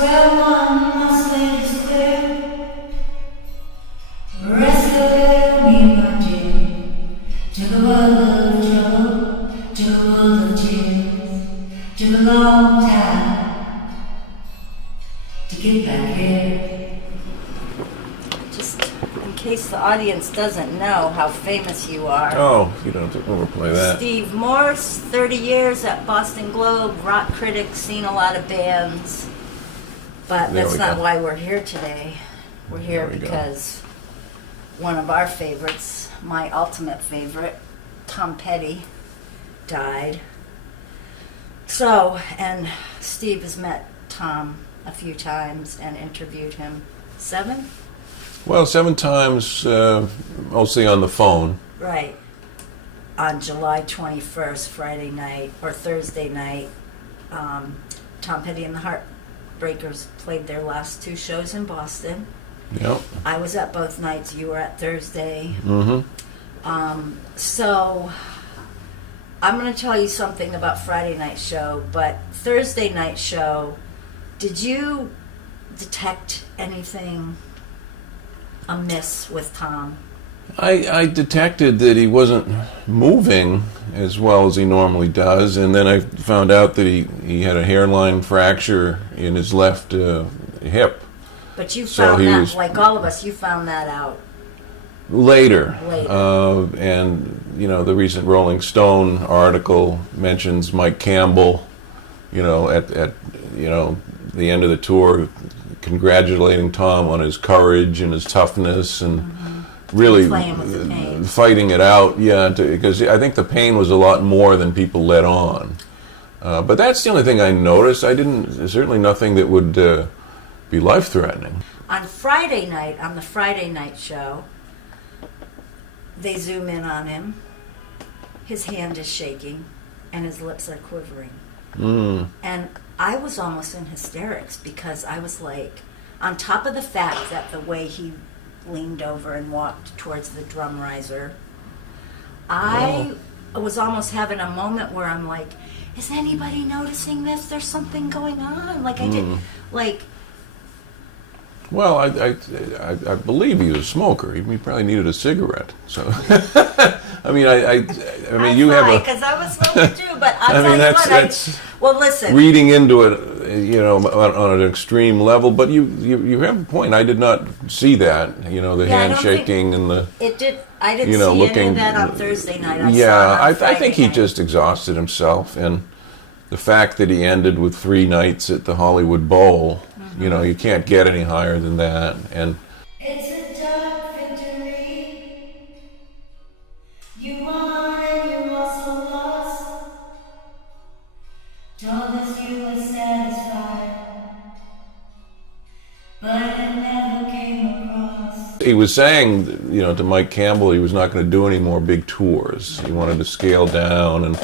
Square one, my slate is clear. Rest a little, me, my dear. To the world of trouble, to the world of tears, to the long time to get back here. Just in case the audience doesn't know how famous you are. Oh, you don't have to overplay that. Steve Morse, 30 years at Boston Globe, rock critic, seen a lot of bands. But that's not why we're here today. We're here because one of our favorites, my ultimate favorite, Tom Petty, died. So, and Steve has met Tom a few times and interviewed him. 7? Well, 7 times, mostly on the phone. Right. On July 21st, Friday night, or Thursday night, Tom Petty and the Heartbreakers played their last 2 shows in Boston. Yep. I was at both nights. You were at Thursday. Mm-hmm. So I'm going to tell you something about Friday night show, but Thursday night show, did you detect anything amiss with Tom? I detected that he wasn't moving as well as he normally does, and then I found out that he had a hairline fracture in his left hip. But you found that, like all of us, you found that out later. Later. And, you know, the recent Rolling Stone article mentions Mike Campbell, you know, at the end of the tour, congratulating Tom on his courage and his toughness and really fighting it out. Yeah, because I think the pain was a lot more than people let on. But that's the only thing I noticed. Certainly nothing that would be life-threatening. On Friday night, on the Friday night show, they zoom in on him. His hand is shaking and his lips are quivering. And I was almost in hysterics because I was like, on top of the fact that the way he leaned over and walked towards the drum riser, I was almost having a moment where I'm like, is anybody noticing this? There's something going on. Like I did, like. Well, I believe he was a smoker. He probably needed a cigarette. So, I mean, you have a. Because I was smoking too, but I'll tell you what. Well, listen. Reading into it, you know, on an extreme level, but you have a point. I did not see that. You know, the hand shaking and the. It did. I didn't see any of that on Thursday night. I think he just exhausted himself, and the fact that he ended with 3 nights at the Hollywood Bowl. You know, you can't get any higher than that. And it's a dark victory. You won and you also lost. Told us you were satisfied, but it never came across. He was saying, you know, to Mike Campbell, he was not going to do any more big tours. He wanted to scale down and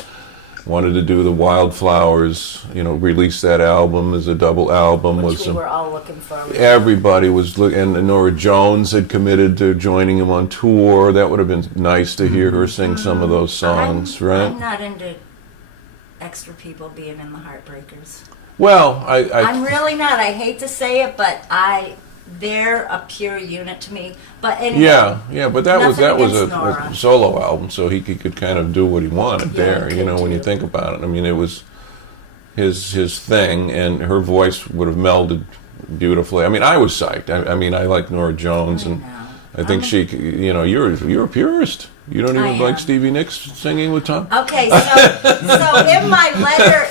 wanted to do the Wildflowers, you know, release that album as a double album. Which we were all looking for. Everybody was looking, and Norah Jones had committed to joining him on tour. That would have been nice to hear her sing some of those songs, right? I'm not into extra people being in the Heartbreakers. Well, I'm really not. I hate to say it, but they're a pure unit to me. But anyway, yeah, but that was a solo album, so he could kind of do what he wanted there. You know, when you think about it, I mean, it was his thing, and her voice would have melded beautifully. I mean, I was psyched. I mean, I like Norah Jones, and I think she. You know, you're a purist. You don't even like Stevie Nicks singing with Tom? Okay, so in my letter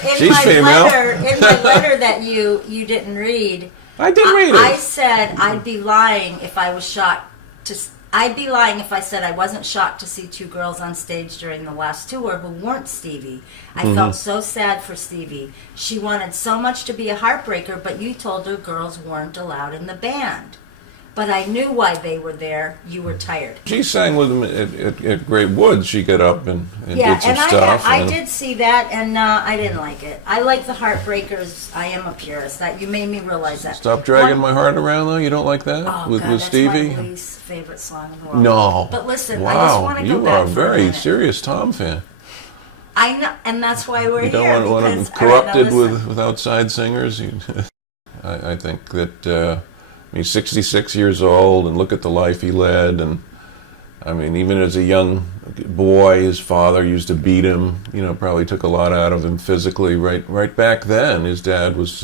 that you didn't read. I did read it. I said I'd be lying if I was shocked to. I'd be lying if I said I wasn't shocked to see 2 girls on stage during the last tour who weren't Stevie. I felt so sad for Stevie. She wanted so much to be a heartbreaker, but you told her girls weren't allowed in the band. But I knew why they were there. You were tired. She sang with them at Great Woods. She got up and did some stuff. I did see that, and I didn't like it. I like the Heartbreakers. I am a purist. That you made me realize that. Stop Dragging My Heart Around, though? You don't like that? With Stevie? That's my least favorite song in the world. No. But listen, wow. I just want to go back You are a for very serious Tom fan. I know, and that's why we're here. You don't want to because, corrupted with outside singers? I think that he's 66 years old, and look at the life he led. And I mean, even as a young boy, his father used to beat him. Probably took a lot out of him physically. Right back then, his dad was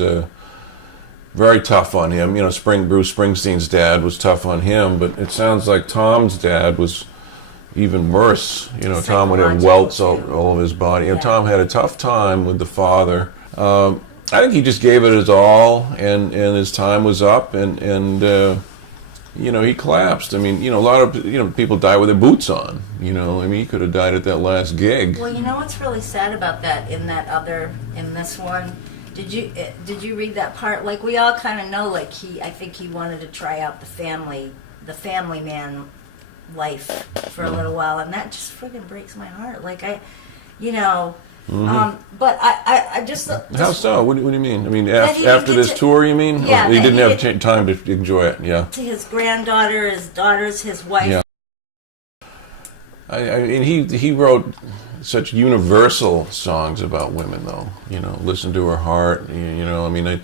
very tough on him. Bruce Springsteen's dad was tough on him, but it sounds like Tom's dad was even worse. Tom would have welts all over his body. Tom had a tough time with the father. I think he just gave it his all, and his time was up, and he collapsed. I mean, a lot of people die with their boots on. He could have died at that last gig. Well, what's really sad about that in this one? Did you read that part? Like, we all kind of know, like, I think he wanted to try out the family man life for a little while, and that just friggin' breaks my heart. Like, but I just how so? What do you mean? I mean, after this tour, you mean? Yeah, he didn't have time to enjoy it. Yeah. To his granddaughter, his daughters, his wife. Yeah. I mean, he wrote such universal songs about women, though. Listen to Her Heart. I mean,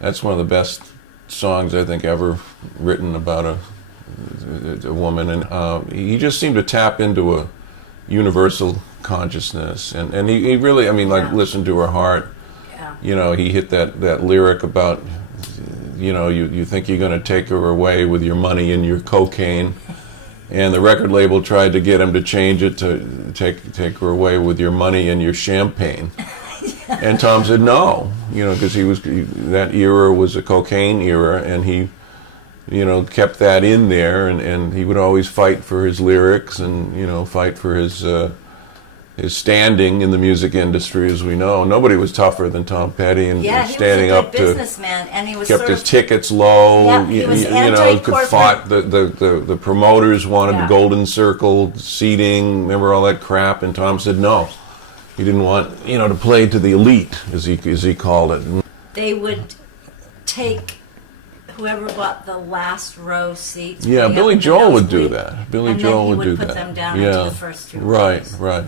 that's one of the best songs I think ever written about a woman, and he just seemed to tap into a universal consciousness, and he really, Listen to Her Heart. Yeah. He hit that lyric about, you think you're going to take her away with your money and your cocaine. And the record label tried to get him to change it to take her away with your money and your champagne. Yeah. And Tom said no, because that era was a cocaine era, and he, kept that in there, and he would always fight for his lyrics and, fight for his standing in the music industry, as we know. Nobody was tougher than Tom Petty, and standing up to businessman, and he was kept his tickets low. Yeah, he was could fought the promoters wanted golden circle seating. Remember all that crap? And Tom said no. He didn't want to play to the elite, as he called it. They would take whoever bought the last row seats. Yeah, Billy Joel would do that. Billy Joel would do that. And then he would put them down into the first two rows. Right.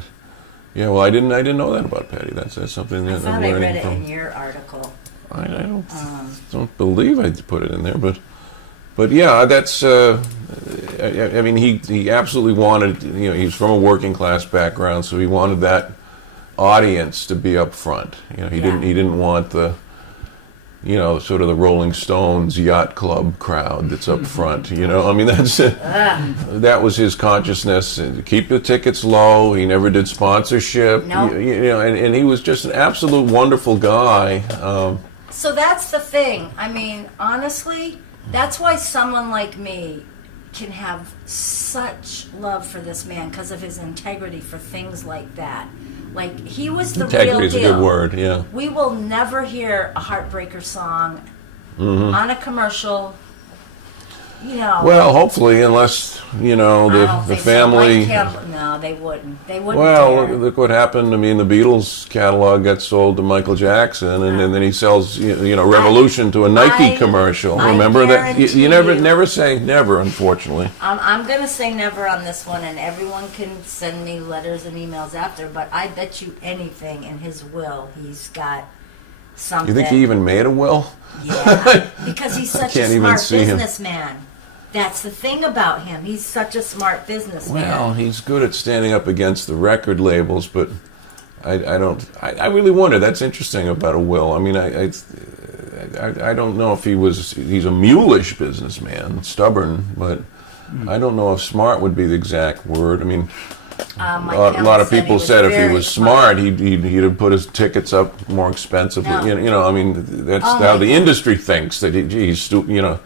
Yeah, well, I didn't know that about Petty. That's something that I'm learning from. I read it in your article. I don't believe I put it in there, but yeah, that's. I mean, he absolutely wanted. He's from a working class background, so he wanted that audience to be up front. He didn't want the. Sort of the Rolling Stones yacht club crowd that's up front. That's that was his consciousness. Keep the tickets low. He never did sponsorship. Nope. And he was just an absolute wonderful guy. So that's the thing. I mean, honestly, that's why someone like me can have such love for this man, because of his integrity for things like that. Like, he was the real deal. Integrity is a good word, yeah. We will never hear a Heartbreaker song on a commercial, Well, hopefully, unless, the family... No, they wouldn't. They wouldn't Well, dare. look what happened. I mean, the Beatles catalog gets sold to Michael Jackson, and then he sells, Revolution to a Nike commercial. Remember that? You never say never, unfortunately. I'm going to say never on this one, and everyone can send me letters and emails after, but I bet you anything in his will he's got something. You think he even made a will? Yeah, because he's such a smart see businessman. That's the thing about him. He's such a smart businessman. Well, he's good at standing up against the record labels, but I really wonder. That's interesting about a will. I mean, I don't know if he's a mulish businessman, stubborn, but I don't know if smart would be the exact word. I mean, a lot of people said if he was smart, he'd have put his tickets up more expensively. No. I mean, that's how the industry thinks, that he's stupid,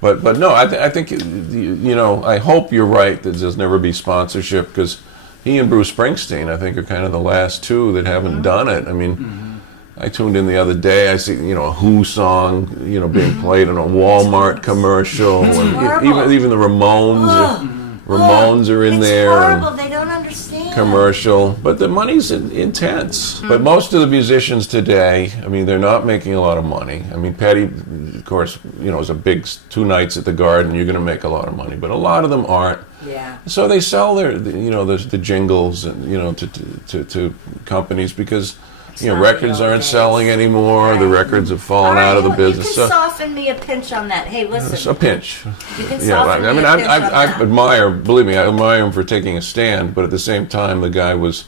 But no, I think, I hope you're right that there's never be sponsorship, because he and Bruce Springsteen, I think, are kind of the last two that haven't done it. I mean, I tuned in the other day, I see, a Who song, being played in a Walmart commercial. And even the Ramones. Ramones are in there. It's horrible. They don't understand. Commercial. But the money's intense. But most of the musicians today, I mean, they're not making a lot of money. I mean, Petty, of course, is a big 2 nights at the Garden. You're going to make a lot of money. But a lot of them aren't. Yeah. So they sell the jingles, and to companies, because It's you know, not the records old aren't days. selling anymore. Right. The records have fallen All right, out of the you business. can soften me a pinch on that. Hey, It's listen. a pinch. You can Yeah, soften I me mean, a pinch on I that. admire, believe me, I admire him for taking a stand, but at the same time, the guy was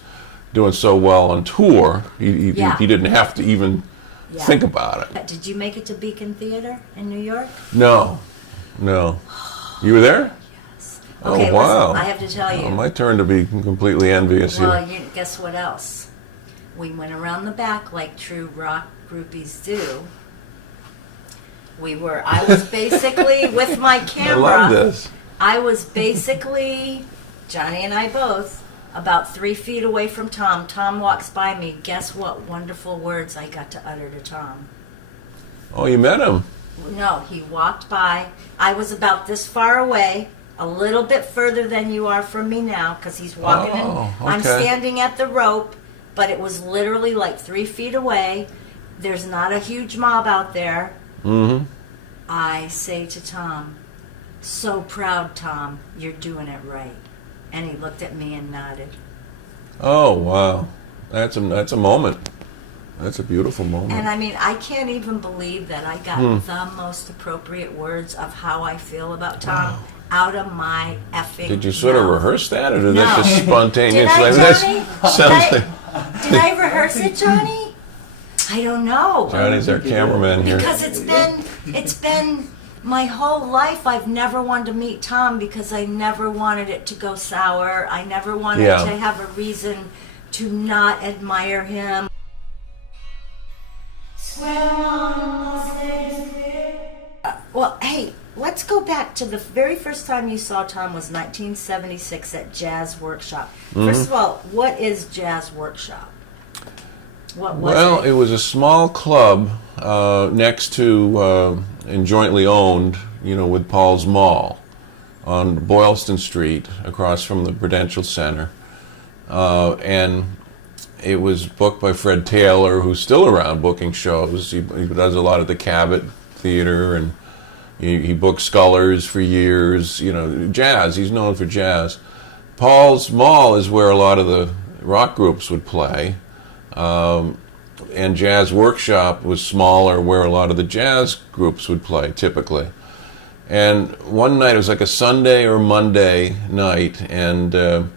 doing so well on tour, he didn't have to even think about it. Did you make it to Beacon Theater in New York? No. You were there? Okay, Oh, wow. listen, I have to tell you. Well, my turn to be completely envious Well, here. guess what else? We went around the back like true rock groupies do. I was basically with my camera. I love this. I was basically, Johnny and I both, about 3 feet away from Tom. Tom walks by me. Guess what wonderful words I got to utter to Tom? Oh, you met him? No, he walked by. I was about this far away, a little bit further than you are from me now, because he's walking in. Oh, I'm okay. standing at the rope, but it was literally like 3 feet away. There's not a huge mob out there. Mm-hmm. I say to Tom, so proud, Tom, you're doing it right. And he looked at me and nodded. Oh, wow. That's a moment. That's a beautiful moment. And I mean, I can't even believe that I got the most appropriate words of how I feel about Tom out of my effing Did you sort of mouth. rehearse that, or did No. that just spontaneous? Did I, That's- Johnny? sounds like Did I rehearse it, Johnny? I don't know. Johnny's our cameraman here. Because it's been my whole life. I've never wanted to meet Tom because I never wanted it to go sour. I never wanted Yeah. to have a reason to not admire him. Well, hey, let's go back to the very first time you saw Tom was 1976 at Jazz Workshop. First of all, what is Jazz Workshop? What was Well, it? it was a small club next to and jointly owned, you know, with Paul's Mall on Boylston Street, across from the Prudential Center, and it was booked by Fred Taylor, who's still around booking shows. He does a lot at the Cabot Theater, and he booked Scullers for years. You know, jazz. He's known for jazz. Paul's Mall is where a lot of the rock groups would play. And Jazz Workshop was smaller, where a lot of the jazz groups would play typically. And one night, it was like a Sunday or Monday night, and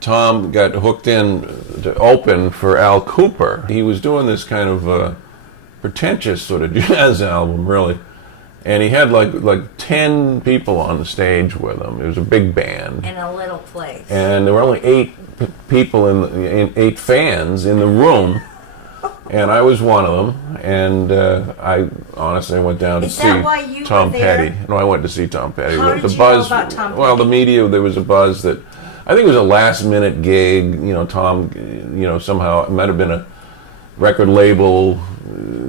Tom got hooked in to open for Al Cooper. He was doing this kind of pretentious sort of jazz album, really. And he had like 10 people on the stage with him. It was a big band. In a little place. And there were only 8 people, 8 fans in the room. And I was one of them, and I honestly went down to Is that why see you Tom were there? Petty. No, I went to see Tom Petty. How The did you buzz, know about Tom well, Petty? the media, there was a buzz that I think it was a last-minute gig. You know, Tom, you know, somehow it might have been a record label,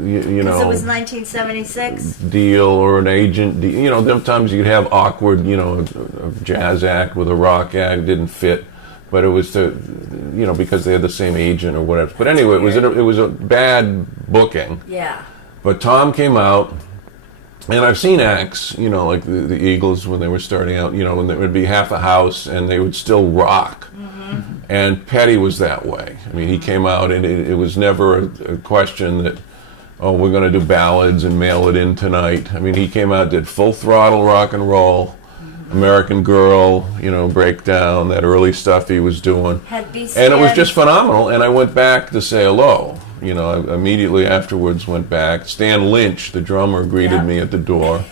you Because know, it was 1976. deal or an agent. You know, sometimes you could have awkward, you know, a jazz act with a rock act didn't fit. But it was to, you know, because they had the same agent or whatever. But anyway, it was a bad booking. Yeah. But Tom came out, and I've seen acts, you know, like the Eagles when they were starting out, you know, when there would be half a house and they would still rock. And Petty was that way. I mean, he came out, and it was never a question that, oh, we're going to do ballads and mail it in tonight. I mean, he came out, did full throttle rock and roll. American Girl, you know, Breakdown, that early stuff he was doing. Had B. And it was Stan- just phenomenal, and I went back to say hello. You know, I immediately afterwards went back. Stan Lynch, the drummer, greeted me at the door.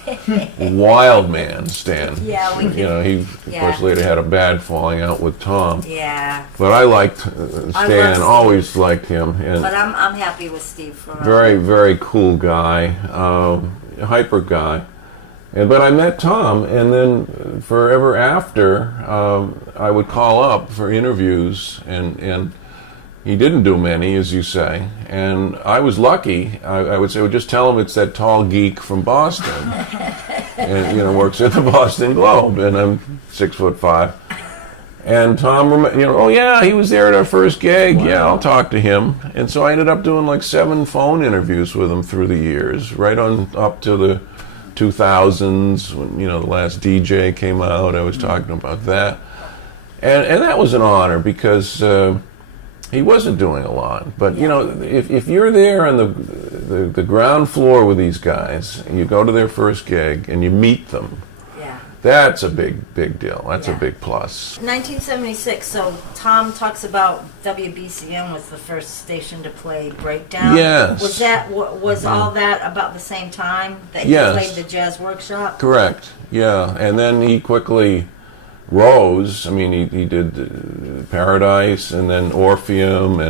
Wild man, Stan. Yeah, we could. You know, he, of Yeah. course, later had a bad falling out with Tom. Yeah. But I liked I Stan, love always liked him. And But I'm happy with Steve for very, very cool guy, hyper guy. But I met Tom, and then forever after, I would call up for interviews, and he didn't do many, as you say. And I was lucky. I would say, well, just tell him it's that tall geek from Boston, and you know, works at the Boston Globe, and I'm 6'5". And Tom, you know, oh yeah, he was there at our first gig. Wow. Yeah, I'll talk to him. And so I ended up doing like 7 phone interviews with him through the years, right on up to the 2000s, when, you know, the last DJ came out. I was talking about that, and that was an honor because He wasn't doing a lot, but you know, if you're there on the ground floor with these guys, and you go to their first gig and you meet them, that's a big deal. That's a big plus. 1976. So Tom talks about WBCM was the first station to play breakdown. Yes. Was all that about the same time that he played the jazz workshop? Correct. Yeah, and then he quickly rose. I mean, he did Paradise and then Orpheum,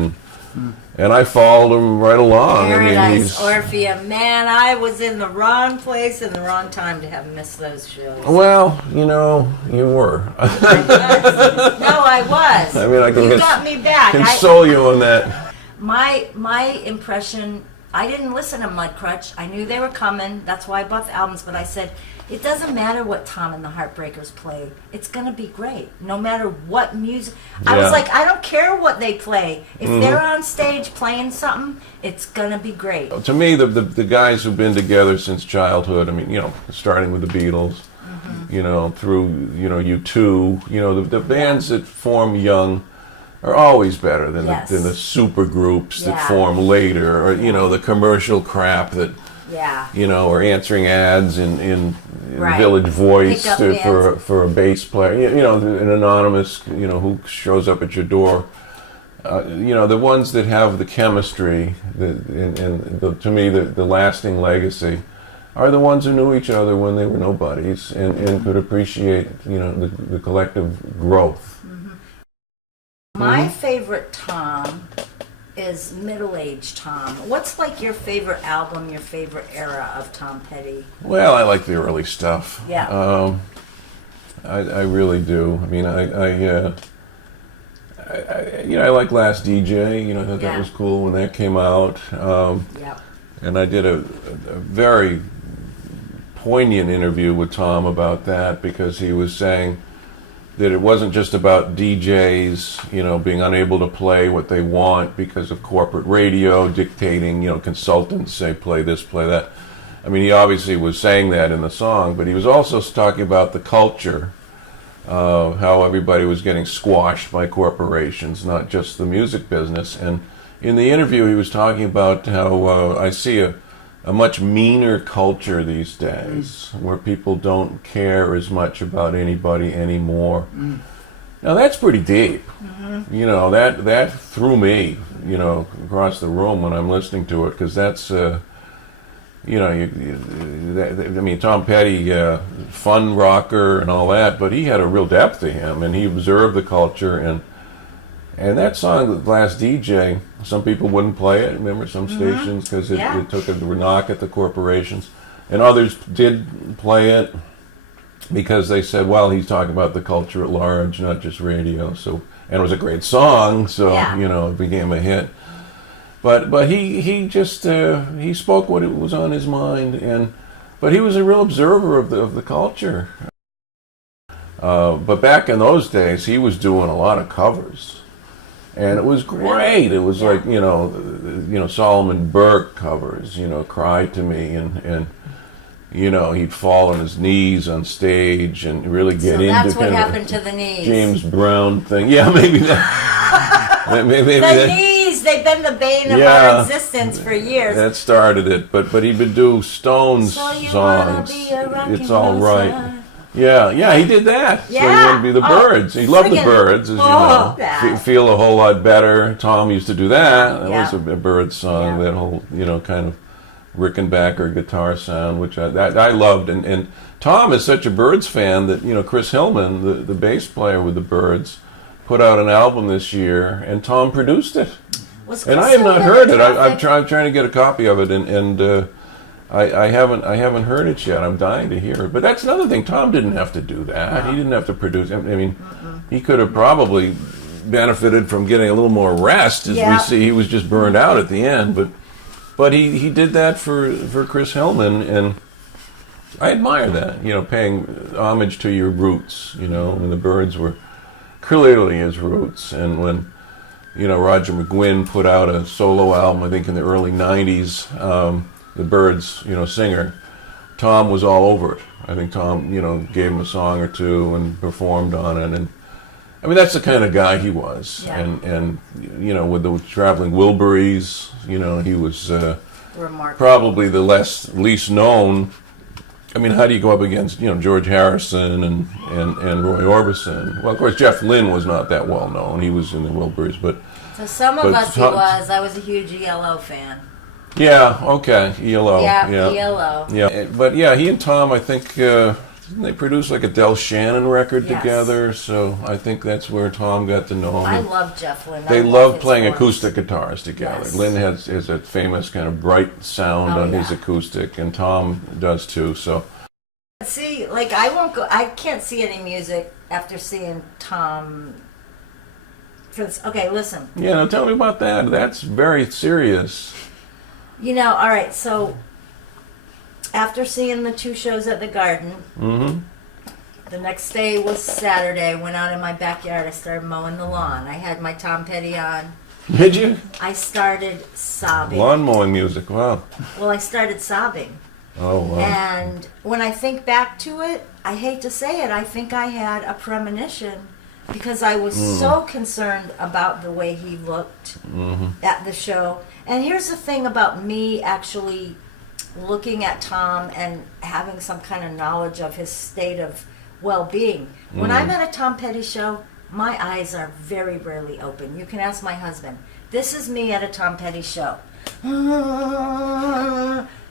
and I followed him right along. Paradise, Orpheum. Man, I was in the wrong place in the wrong time to have missed those shows. Well, you know, you were. I was. No, I was. I mean, I can you got me back. Console you on that. My impression, I didn't listen to Mudcrutch. I knew they were coming. That's why I bought the albums. But I said, it doesn't matter what Tom and the Heartbreakers play. It's going to be great, no matter what music. I was like, I don't care what they play. If they're on stage playing something, it's going to be great. To me, the guys who've been together since childhood, I mean, you know, starting with the Beatles, you know, through, you know, U2, you know, the bands that form young are always better than the super groups that form later, or, you know, the commercial crap that, you know, or answering ads in Village Voice for a bass player. You know, an anonymous, you know, who shows up at your door. You know, the ones that have the chemistry, to me, the lasting legacy, are the ones who knew each other when they were nobodies and could appreciate, you know, the collective growth. My favorite Tom is middle-aged Tom. What's like your favorite album, your favorite era of Tom Petty? Well, I like the early stuff. Yeah. I really do. I mean, you know, I like Last DJ. You know, I thought that was cool when that came out. And I did a very poignant interview with Tom about that, because he was saying that it wasn't just about DJs, you know, being unable to play what they want because of corporate radio dictating, you know, consultants say play this, play that. I mean, he obviously was saying that in the song, but he was also talking about the culture, how everybody was getting squashed by corporations, not just the music business. And in the interview, he was talking about how I see a much meaner culture these days, where people don't care as much about anybody anymore. Now that's pretty deep. You know, that threw me, you know, across the room when I'm listening to it, because that's, you know, I mean, Tom Petty, fun rocker and all that, but he had a real depth to him, and he observed the culture, and that song, Last DJ, some people wouldn't play it, remember, some stations, because it took a knock at the corporations. And others did play it because they said, well, he's talking about the culture at large, not just radio. So, and it was a great song, so, you know, it became a hit. But he just, he spoke what it was on his mind, but he was a real observer of the culture. But back in those days, he was doing a lot of covers. And it was great. It was like, you know, Solomon Burke covers, you know, Cry to Me, and you know, he'd fall on his knees on stage and really get into that's what happened to the knees. James Brown thing. Yeah, maybe that. maybe the knees, they've been the bane of our existence for years. That started it, but he would do Stones songs. It's All Right. Yeah, he did that. Yeah. So he wanted to be the Byrds. He loved the Byrds, as you know. Feel a Whole Lot Better. Tom used to do that. That was a Byrds song, that whole, you know, kind of Rickenbacker guitar sound, which I loved. And Tom is such a Byrds fan that, you know, Chris Hillman, the bass player with the Byrds, put out an album this year, and Tom produced it. And I have not heard it. I'm trying to get a copy of it, and I haven't heard it yet. I'm dying to hear it. But that's another thing. Tom didn't have to do that. No. He didn't have to produce. I mean, he could have probably benefited from getting a little more rest. As we see, he was just burned out at the end. But he did that for Chris Hillman, and I admire that. You know, paying homage to your roots. You know, when the Byrds were clearly his roots, and when, you know, Roger McGuinn put out a solo album, I think in the early '90s. The Byrds, you know, singer, Tom was all over it. I think Tom, you know, gave him a song or two and performed on it, I mean, that's the kind of guy he was. Yeah. And you know, with the traveling Wilburys, you know, he was Remarkable. probably the least known. I mean, how do you go up against, you know, George Harrison and Roy Orbison? Well, of course, Jeff Lynne was not that well known. He was in the Wilburys, but So some of but us he was. I was a huge ELO fan. yeah, okay, ELO. Yeah, Yeah, ELO. yeah. But yeah, he and Tom, I think, didn't they produced like a Del Shannon record Yes. together? So I think that's where Tom got to know him. I love Jeff Lynne. They I love his playing voice. acoustic guitars together. Yes. Lynn has a famous kind of bright sound Oh, on his yeah. acoustic, and Tom does too. So See, like I won't go. I can't see any music after seeing Tom. Okay, listen. yeah, now tell me about that. That's very serious. You know, all right. So after seeing the 2 shows at the Garden, Mm-hmm. the next day was Saturday. I went out in my backyard. I started mowing the lawn. I had my Tom Petty on. Did you? I started sobbing. Lawn mowing music. Wow. Well, I started sobbing. Oh wow. And when I think back to it, I hate to say it, I think I had a premonition because I was so concerned about the way he looked at the show. And here's the thing about me actually looking at Tom and having some kind of knowledge of his state of well-being. When I'm at a Tom Petty show, my eyes are very rarely open. You can ask my husband. This is me at a Tom Petty show.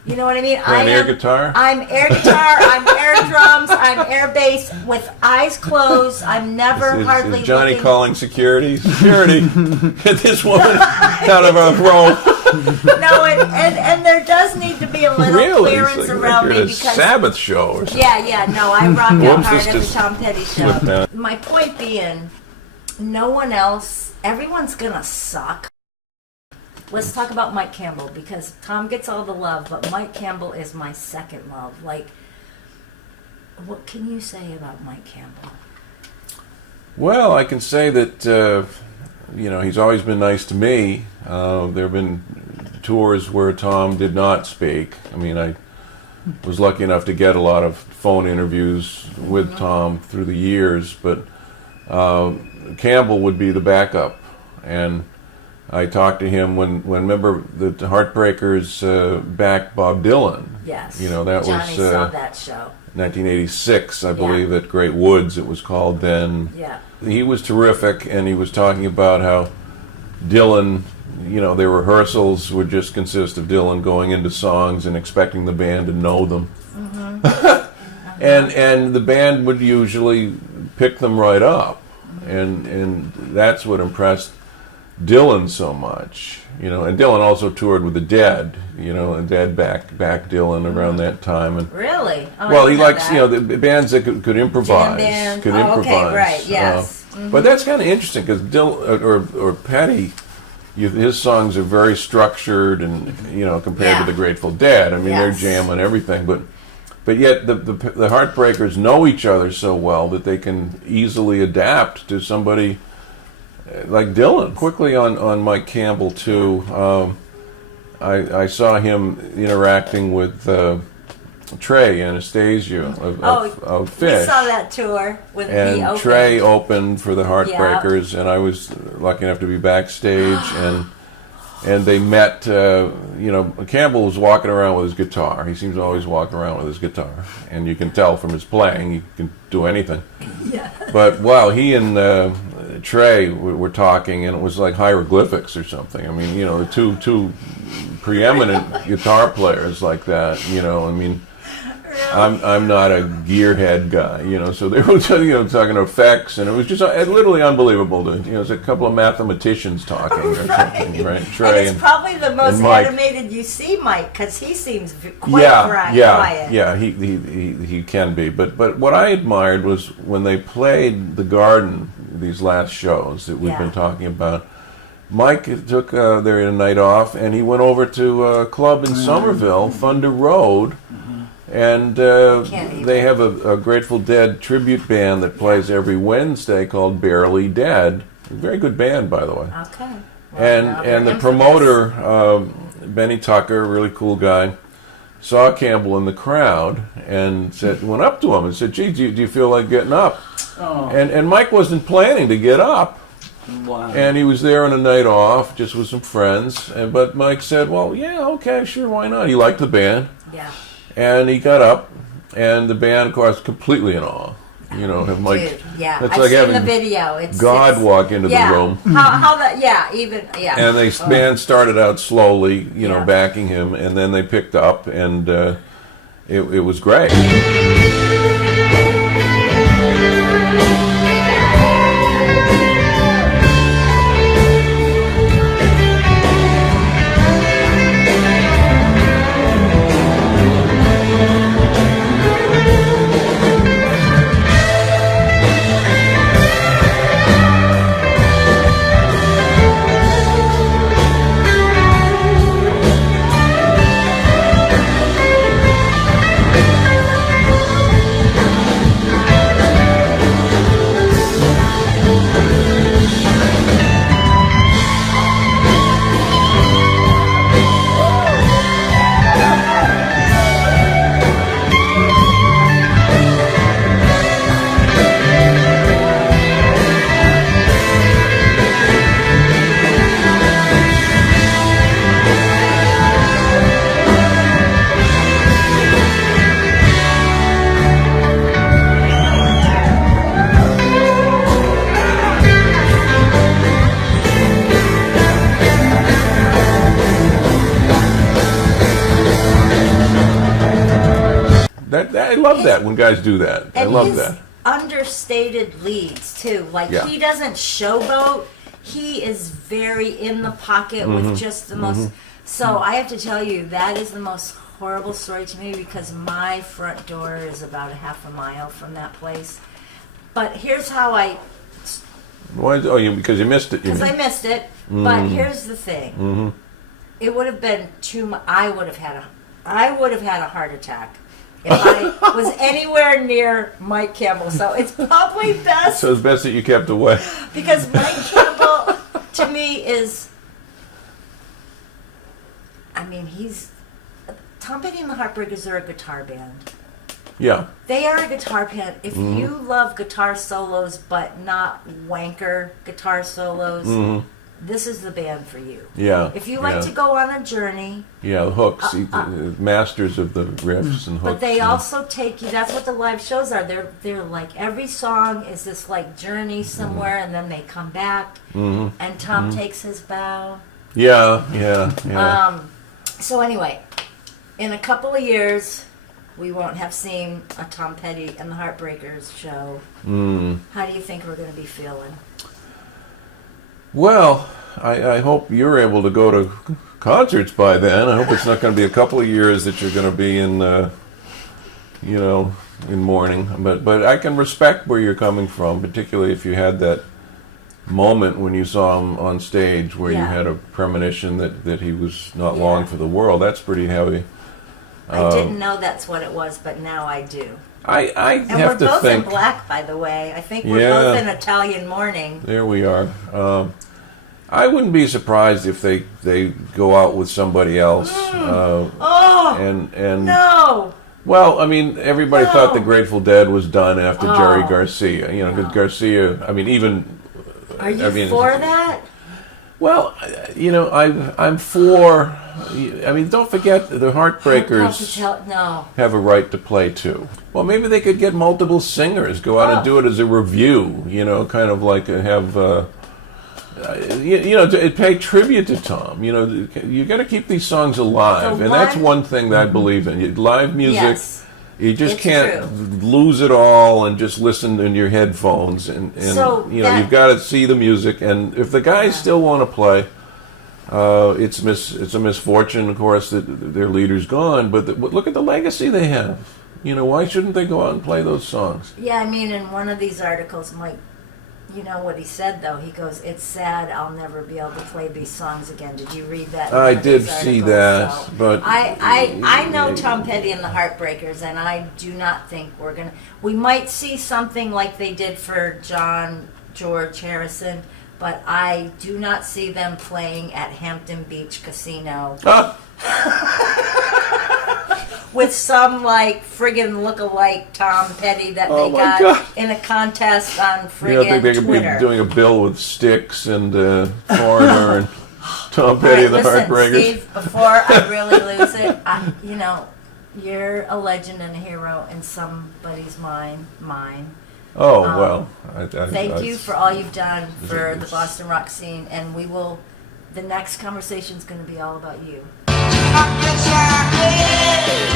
You know what I mean? Playing air guitar? I'm air guitar, I'm air drums, I'm air bass with eyes closed. I'm never hardly is Johnny looking. calling security? Security! Get this woman out of our row. No, and there does need to be a little Really? clearance It's like around you're me at a because Sabbath show or something. yeah, no, I rock out Whoops, hard this at the just Tom Petty slipped show. out. My point being, no one else, everyone's gonna suck. Let's talk about Mike Campbell because Tom gets all the love, but Mike Campbell is my second love. Like, what can you say about Mike Campbell? Well, I can say that you know, he's always been nice to me. There have been tours where Tom did not speak. I mean, I was lucky enough to get a lot of phone interviews with Tom through the years, but Campbell would be the backup, and I talked to him when remember the Heartbreakers backed Bob Dylan. Yes. You know, that Johnny was saw that show. 1986, I believe, at Great Woods it was called then. Yeah. He was terrific, and he was talking about how Dylan, you know, their rehearsals would just consist of Dylan going into songs and expecting the band to know them. And the band would usually pick them right up. And that's what impressed Dylan so much, you know. And Dylan also toured with the Dead, you know, and Dead backed Dylan around that time. And Really? Oh, well, I he didn't know likes, that. you know, the bands that could improvise, Jam band. could Oh, improvise. okay, right, yes. But that's kind of interesting because or Petty, his songs are very structured, and you know, compared Yeah. to the Grateful Dead, I mean, they're Yes. jamming everything, but yet the Heartbreakers know each other so well that they can easily adapt to somebody like Dylan. Quickly on Mike Campbell too. I saw him interacting with Trey Anastasio of Fish. We saw that tour with the And open. Trey opened for the Heartbreakers, and I was lucky enough to be backstage, and they met. You know, Campbell was walking around with his guitar. He seems to always walk around with his guitar, and you can tell from his playing he can do anything. Yeah. But wow, he and Trey were talking, and it was like hieroglyphics or something. I mean, you know, the two preeminent guitar players like that. You know, I mean. I'm not a gearhead guy, you know, so they were talking effects, and it was just literally unbelievable to, you know, it's a couple of mathematicians talking or something, right? And it's probably the most Mike. animated you see Mike, because he seems quite quiet. Yeah, he can be. But what I admired was when they played the Garden, these last shows that we've been talking about, Mike took their night off, and he went over to a club in Somerville, Thunder Road, and they have a Grateful Dead tribute band that plays every Wednesday called Barely Dead. A very good band, by the way. Okay. And the promoter, Benny Tucker, really cool guy, saw Campbell in the crowd and went up to him and said, "Gee, do you feel like getting up?" Oh. And Mike wasn't planning to get up. Wow. And he was there on a night off, just with some friends. But Mike said, "Well, yeah, okay, sure, why not?" He liked the band. Yeah. And he got up, and the band, of course, completely in awe. You know, have Mike. Dude, yeah. It's I've like seen having the video. God walk into the room. How that? Yeah. Even. Yeah. And the band started out slowly, you know, Yeah. backing him, and then they picked up, and it was great. I love that when guys do that. I And love his that. understated leads too. Like Yeah. he doesn't showboat. He is very in the pocket Mm-hmm. with just the most. So I have to tell you, that is the most horrible story to me because my front door is about a half a mile from that place. But here's how Why? Oh, because you missed it. You because I mean. missed it. But here's the thing. It would have been too much. I would have had a heart attack if I was anywhere near Mike Campbell. So it's probably best So it's best that you kept away. because Mike Campbell to me is. I mean, Tom Petty and the Heartbreakers are a guitar band. Yeah. They are a guitar band. If you love guitar solos but not wanker guitar solos, this is the band for you. Yeah. If you like to go on a journey, Yeah, the hooks, masters of the riffs and hooks. but they yeah. also take you. That's what the live shows are. They're like every song is this like journey somewhere, and then they come back, and Tom takes his bow. Yeah. So anyway, in a couple of years, we won't have seen a Tom Petty and the Heartbreakers show. How do you think we're going to be feeling? Well, I hope you're able to go to concerts by then. I hope it's not going to be a couple of years that you're going to be in, in mourning. But I can respect where you're coming from, particularly if you had that moment when you saw him on stage where you Yeah. had a premonition that he was not long for the world. That's pretty heavy. I didn't know that's what it was, but now I do. I And we're have to both think. in black, by the way. I think we're Yeah. both in Italian mourning. There we are. I wouldn't be surprised if they go out with somebody else. Oh, And no! well, I mean, everybody No. thought the Grateful Dead was done after Jerry Oh. Garcia. Because Garcia. I mean, even. Are you I mean, for that? Well, I'm for. I mean, don't forget the Heartbreakers No. have a right to play too. Well, maybe they could get multiple singers, go out and do it as a review. Kind of like have. To pay tribute to Tom. You got to keep these songs alive, The and that's one- one thing that I believe in. Live music, Yes. you just It's can't lose it all and just listen in your headphones. And So that- you've got to see the music. And if the guys still want to play, it's a misfortune, of course, that their leader's gone. But look at the legacy they have. Why shouldn't they go out and play those songs? Yeah, I mean, in one of these articles, Mike, you know what he said, though? He goes, "It's sad I'll never be able to play these songs again." Did you read that? in I one of did these see articles? that, So but I know Tom Petty and the Heartbreakers, and I do not think we're gonna. We might see something like they did for George Harrison, but I do not see them playing at Hampton Beach Casino. with some like friggin' look-alike Tom Petty that Oh they my got God. in a contest on You don't friggin' think they could Twitter. be doing a bill with Styx and Foreigner and Tom Petty and the Listen, Heartbreakers? Steve, before I really lose it, you know, you're a legend and a hero in somebody's mind, mine. Oh, well. Thank you for all you've done for the Boston rock scene, and the next conversation is going to be all about you. I guess I